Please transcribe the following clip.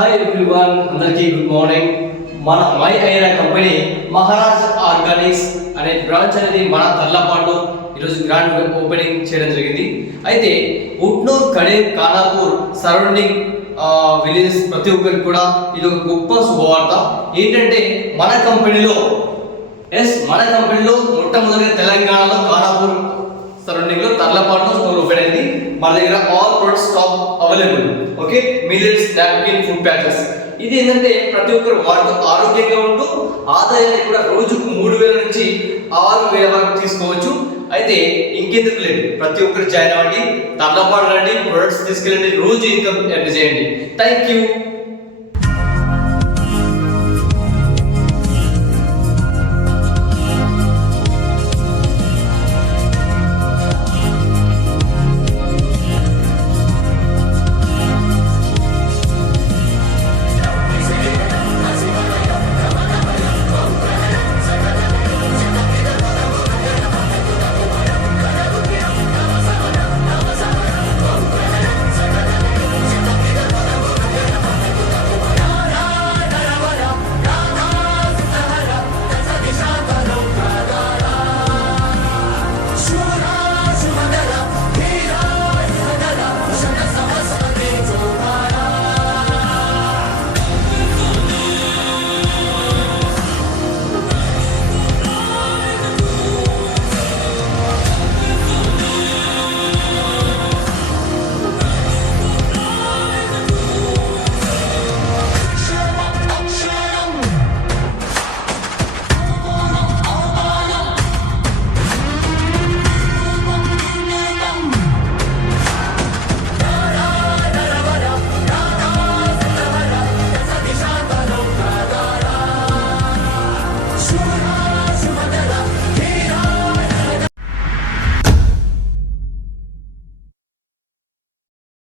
Hi everyone, అందరికీ good morning. మన my అయిన కంపెనీ మహారాజ్ ఆర్గానిక్స్ అనే బ్రాంచ్ అనేది మన తల్లపాడులో ఈరోజు గ్రాండ్ ఓపెనింగ్ చేయడం జరిగింది. అయితే ఉట్నూర్, కడేర్, ఖానాపూర్ సరౌండింగ్ విలేజెస్ ప్రతి ఒక్కరికి కూడా ఇది ఒక గొప్ప శుభవార్త. ఏంటంటే మన కంపెనీలో మొట్టమొదటిగా తెలంగాణలో ఖానాపూర్ సరౌండింగ్ లో తర్లపాడులో స్టోర్ ఓపెన్ అయింది. మన దగ్గర all products stock available. Okay, millets, napkin, food patches. ఇది ఏంటంటే ప్రతి ఒక్కరు వాటితో ఆరోగ్యంగా ఉంటూ ఆదాయాన్ని కూడా రోజుకు 3,000 నుంచి 6,000 వరకు తీసుకోవచ్చు. అయితే ఇంకెందుకు లేదు, ప్రతి ఒక్కరు జాయిన్ అవ్వండి, తర్లపాడు రండి, ప్రొడక్ట్స్ తీసుకెళ్ళండి, రోజు ఇన్కమ్ ఎర్న్ చేయండి. Thank you.